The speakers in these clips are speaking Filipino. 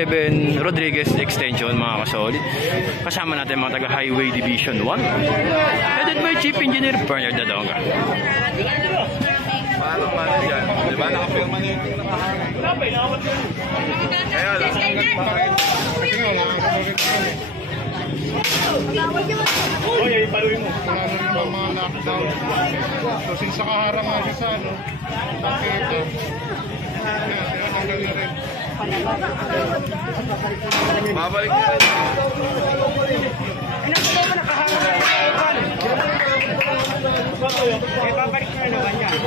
7 Rodriguez Extension, mga kasolid. Kasama natin mga taga Highway Division 1. Headed by Chief Engineer Bernard Dadonga. Paano dyan? Diba nakapirma na yung kaya lang. Uy, ay paluin mo. Wala na rin mga lockdown. So since nakaharang nga siya sa ano, nakita. Tinatanggal na rin. Babalik na rin. Eh, babalik na naman yan.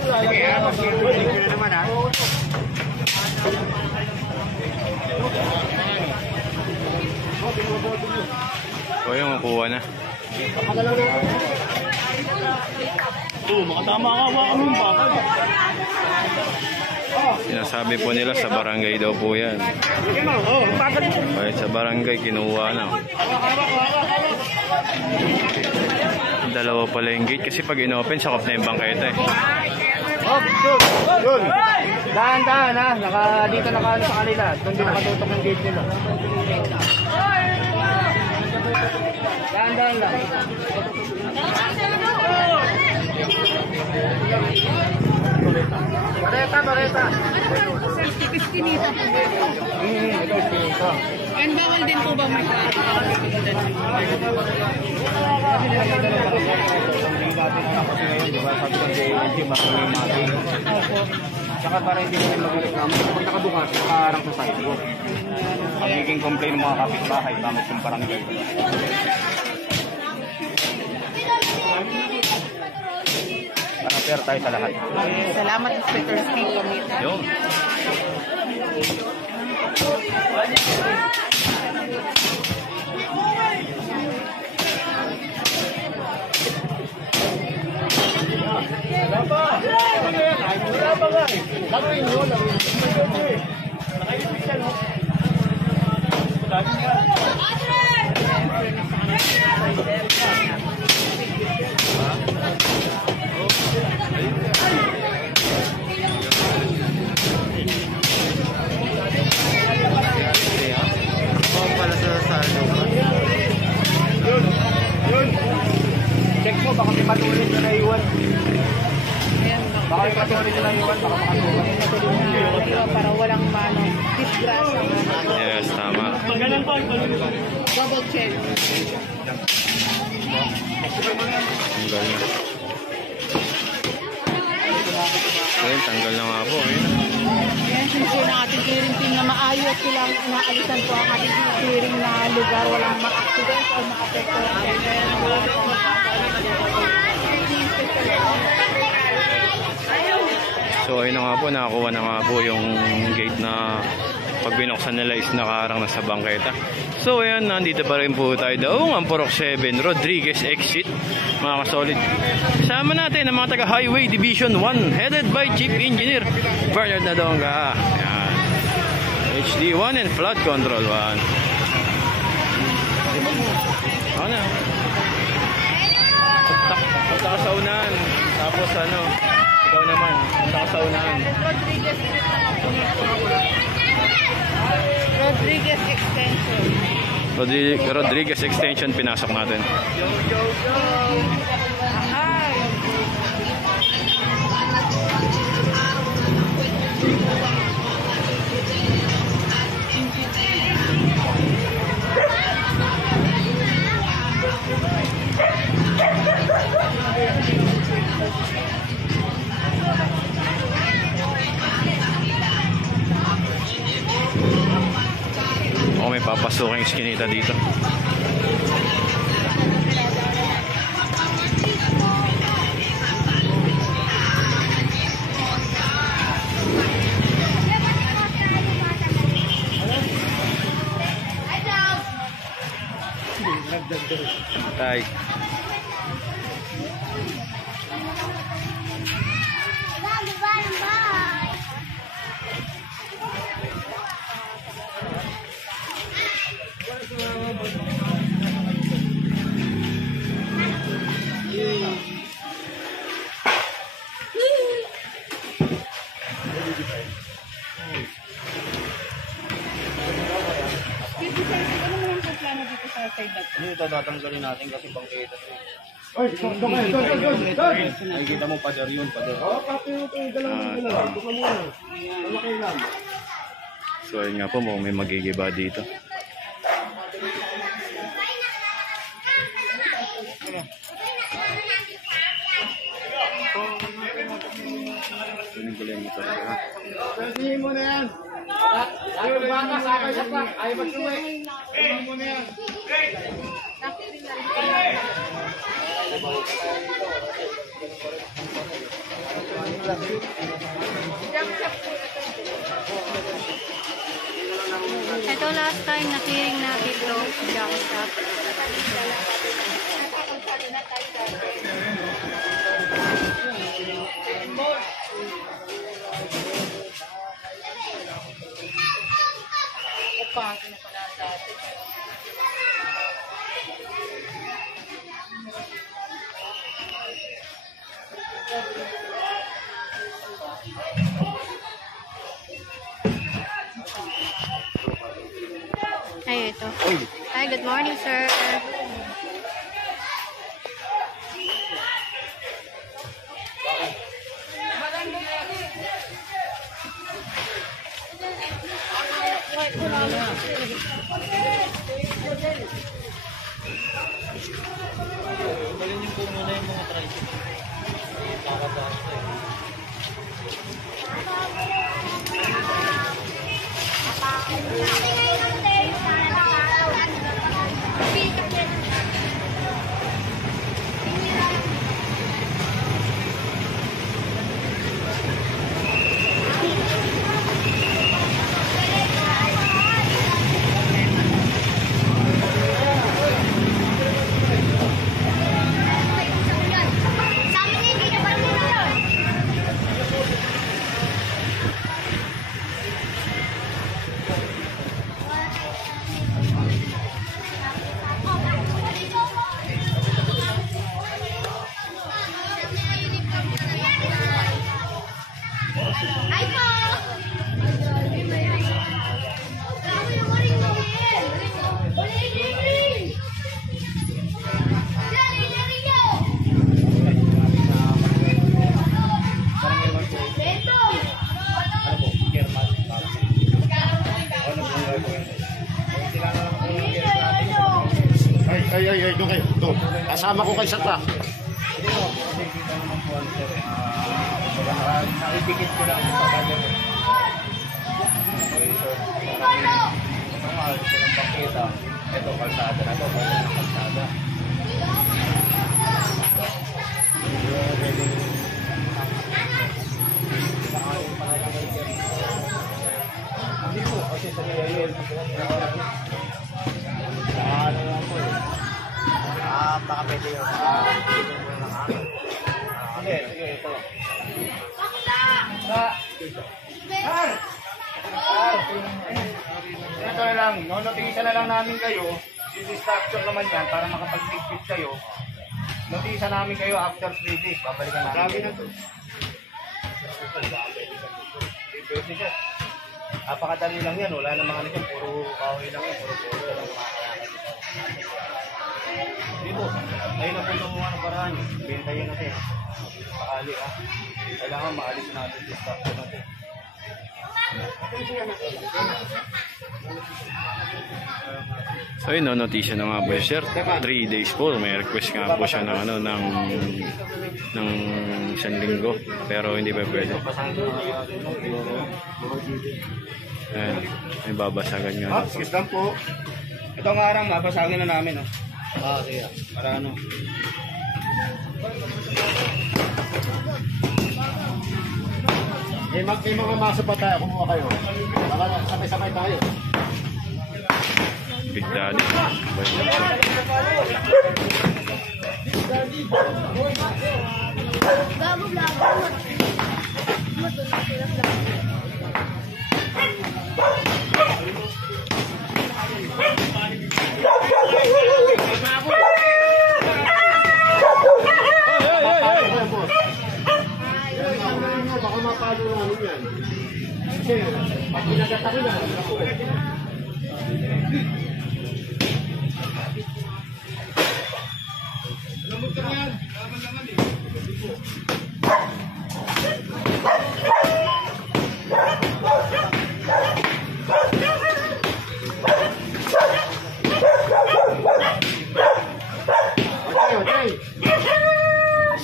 Sige, pag-ibig na naman ha. O yung makuha na. Makasama ka ba kami ba? Sinasabi po nila sa barangay daw po yan. Kahit sa barangay kinuha na. Dalawa pala yung gate kasi pag inopen sakop na yung bangketa eh. Yun. Dahan-dahan ha. Dito naka sa kanila. Doon din nakatutok ng gate nila. Dahan-dahan lang. Bareta. 50-50 nito. And bawal din po ba Saka para hindi namin mag-reklamo, kapag nakabukas, nakaharang sa sidewalk. Magiging complain ng mga kapitbahay, bakit yung barangay. Para fair tayo sa lahat. Salamat, Inspector Steve Comita. Yun. Check mo, baka may matuloy na naiwan. Baka may matuloy na naiwan, baka makatuloy. Para walang disgrasya. Yes, tama. Double check. Ang galing. Ayun, tanggal na nga po. Yan, sinsure ng ating clearing team na maayos silang inaalisan po ang ating clearing na lugar. Walang ma-accident o ma-apekto. So ayun na nga po, nakakuha na nga po yung gate na pag binuksan nila is nakaharang na sa bangketa. So ayan, nandito pa rin po tayo daw ang Purok 7 Rodriguez Exit, mga kasolid. Sama natin ang mga taga Highway Division 1 headed by Chief Engineer Bernard Dadonga. Ayan. HD1 and Flood Control 1. Ako na. Punta ka sa unahan. Tapos ano, ikaw naman. Punta ka sa unahan. Rodriguez Extension. Rodriguez Extension pinasok natin. May papasuking skinita dito. Tay. tatanggalin natin kasi bangketa. Oy, doon. Nakikita mo pader yun, pader. So ayun nga po, may magigiba dito. Kunin ko lang yung motor ko, ha? Sabihin mo na yan. Ayaw baka, sakay sa pa. Ayaw magsuwi. Sabihin mo na yan. Ito last time na hearing natin ito, jump shot. Ay, ito. Hi, good morning, sir. Ay, doon kayo. Doon. Kasama ko kayo sa truck. Nakipikit ko lang sa pader. Mahal ko ng bangketa. Ito, kalsada na ito. Kalsada ng kalsada. Hindi po, kasi sa ngayon. Ano lang po eh. Baka pwede yun. Sige, ito. Ito na lang, notification na lang namin kayo. Distraction naman yan para makapag-click kayo. Notification namin kayo after 3 days. Babalikan namin. Grabe na to. Pwede siya. Napakadali lang yan. Wala namang ano dyan. Puro kahoy lang yan. Puro lang makakayanan. Dito, ngayon na po itong mga paraan. Bentayin natin. Pakali ha. Kailangan maalis natin distraction natin. So yun, notisya na nga po yung sir. 3 days po. May request nga po siya ng ano, ng isang linggo. Pero hindi pa pwede. Ayan, may babasagan nga. Excuse lang po. Itong arang mabasagin na namin. Kaya, para ano. May mga maso pa tayo. Kumuha kayo. Para sabay-sabay tayo. Big Daddy. Baka mapalo namin yan. Kasi pag pinagat ako na, ako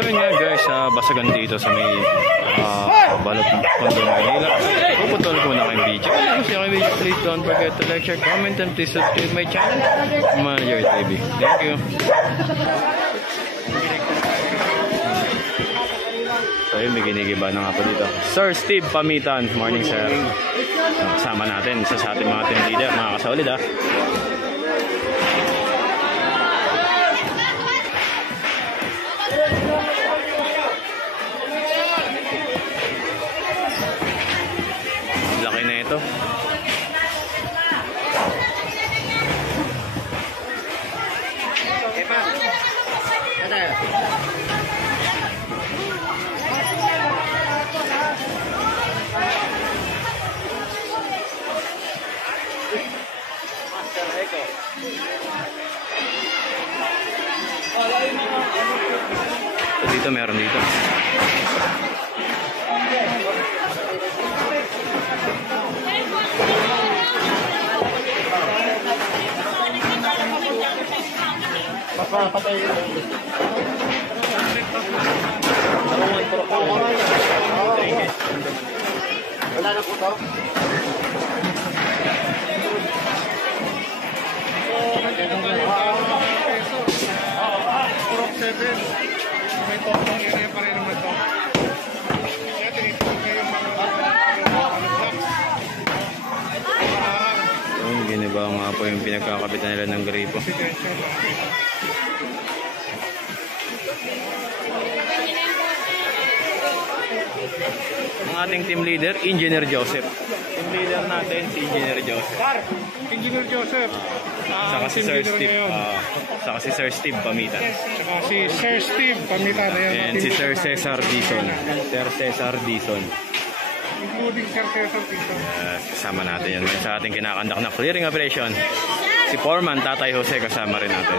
So yun nga guys, basagan dito sa may balot ng Tondo, Manila. Puputol ko na kayong video. Kung siya kayo video, please don't forget to like, share, comment, and please subscribe my channel, Manager TV. Thank you. So yun, may ginigiba na nga po dito. Sir Steve Pamitan, morning sir. Kasama natin sa ating mga team leader, mga kasolid ha. Laki na ito. Dito meron dito. Wala na po to. Purok 7. May tokong area pa rin naman to. Kaya tinitawag kayo yung mga blocks. Yung giniba nga po yung pinagkakabitan nila ng gripo. Ang ating team leader, Engineer Joseph. Team leader natin, si Engineer Joseph. Engineer Joseph. Saka si Sir Steve. Saka si Sir Steve Pamitan. Saka si Sir Steve Pamitan. And si Sir Cesar Dizon. Sir Cesar Dizon. Including Sir Cesar Dizon. Kasama natin yan. Sa ating kinakandak na clearing operation. Si Foreman, Tatay Jose, kasama rin natin.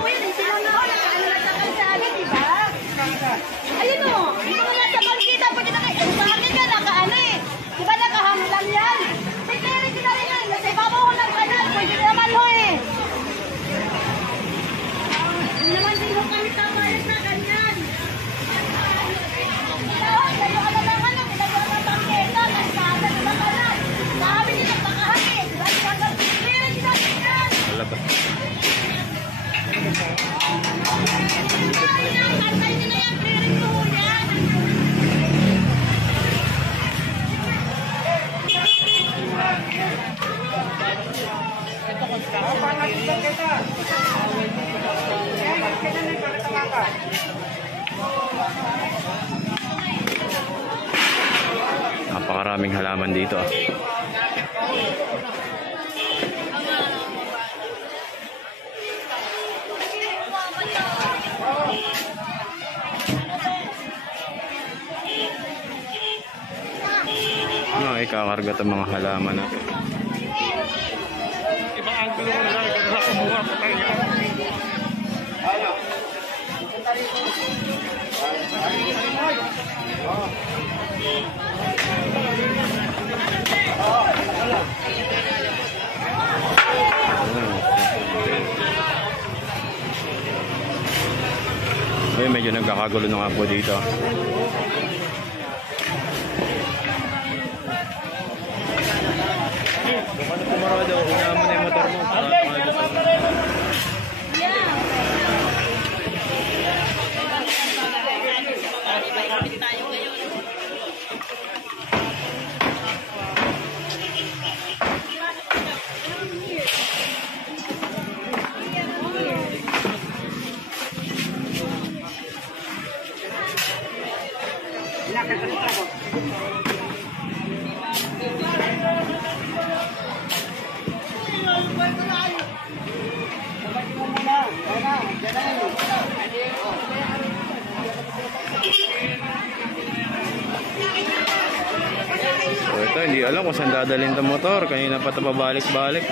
Ayun o, dito mo lang sa pagkita, pwede na kayo. Ang dami ka, nakaano eh. Diba nakahamlan yan? May clearing ka na rin yan. Nasa ibabaw ko ng kanal, pwede naman ho eh. Hindi naman din ho kami tabayad na ganyan. Kayo ano lang ano, nilagyan ng pangketa, nagkasa ng kanal. Sabi nila pakahatid. Clearing ka na rin yan. Wala ba? Antay nila yan, clearing ko ho yan. Napakaraming halaman dito ah. Ikakarga itong mga halaman na ito. Ibang angulo ko na lang. Ganun lang kumuha ko tayo. Ay, medyo nagkakagulo na nga po dito. Ano pumarado? Una mo na yung motor mo. So ito, hindi alam kung saan dadalhin itong motor. Kanina pa ito pabalik-balik.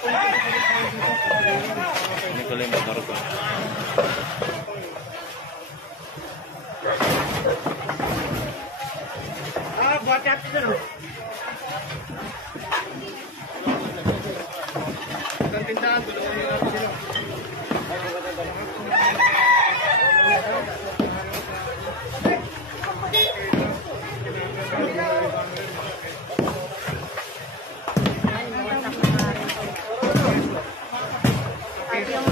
Hindi ko lang yung motor ko. Buat hati dulu. Tindahan, tulungan nyo natin sila. At yung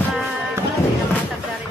pinamatag na rin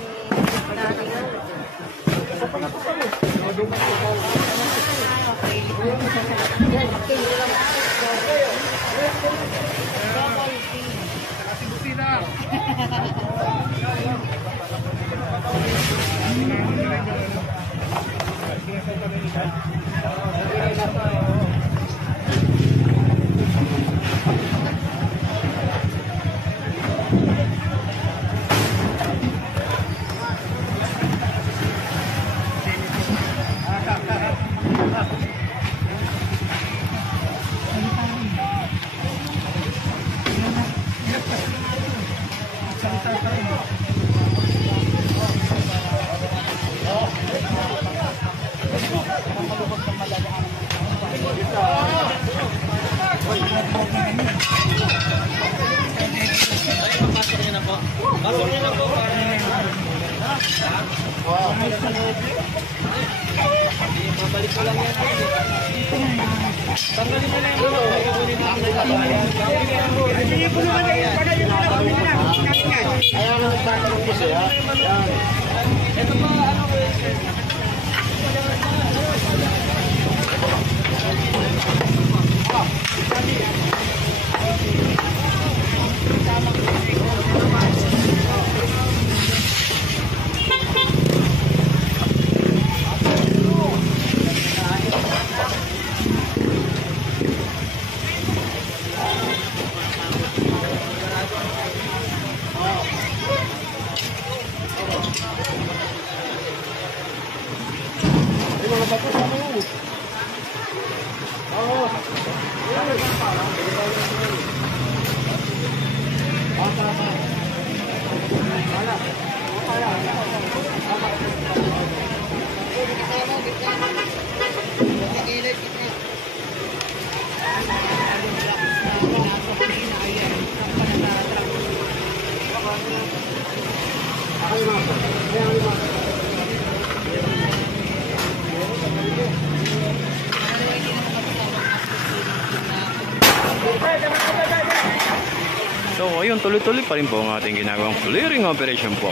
So ayun, tuloy-tuloy pa rin po ang ating ginagawang clearing operation po.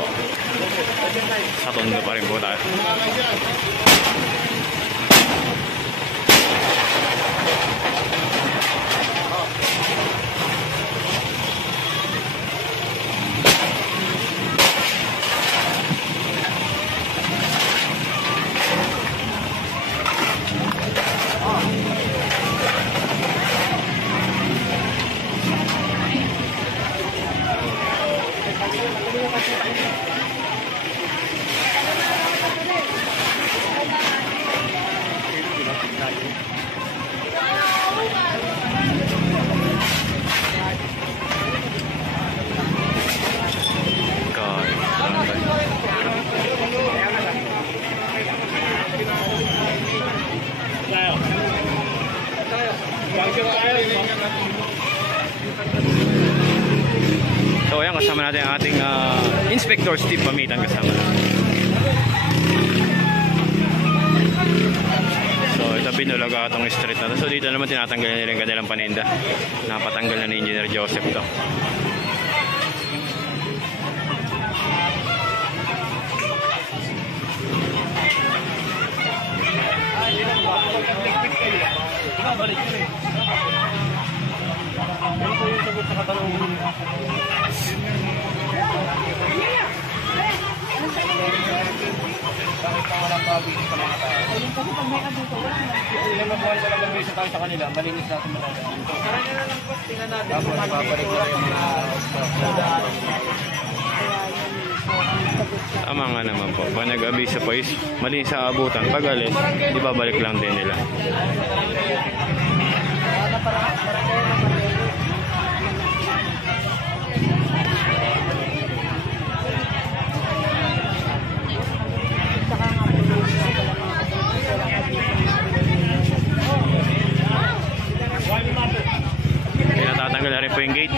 Sa tondo pa rin po tayo. So ayan, kasama natin ang ating Inspector Steve Pamitan kasama natin. So ito binulaga itong street na to. So dito naman tinatanggal nila yung kanilang paninda. Napatanggal na ni Engineer Joseph to. Tama nga naman po. Pag nag-abisa po is malinis sa abutan. Pag alis, di babalik lang din nila. Kaya natatanggal na rin po yung gate.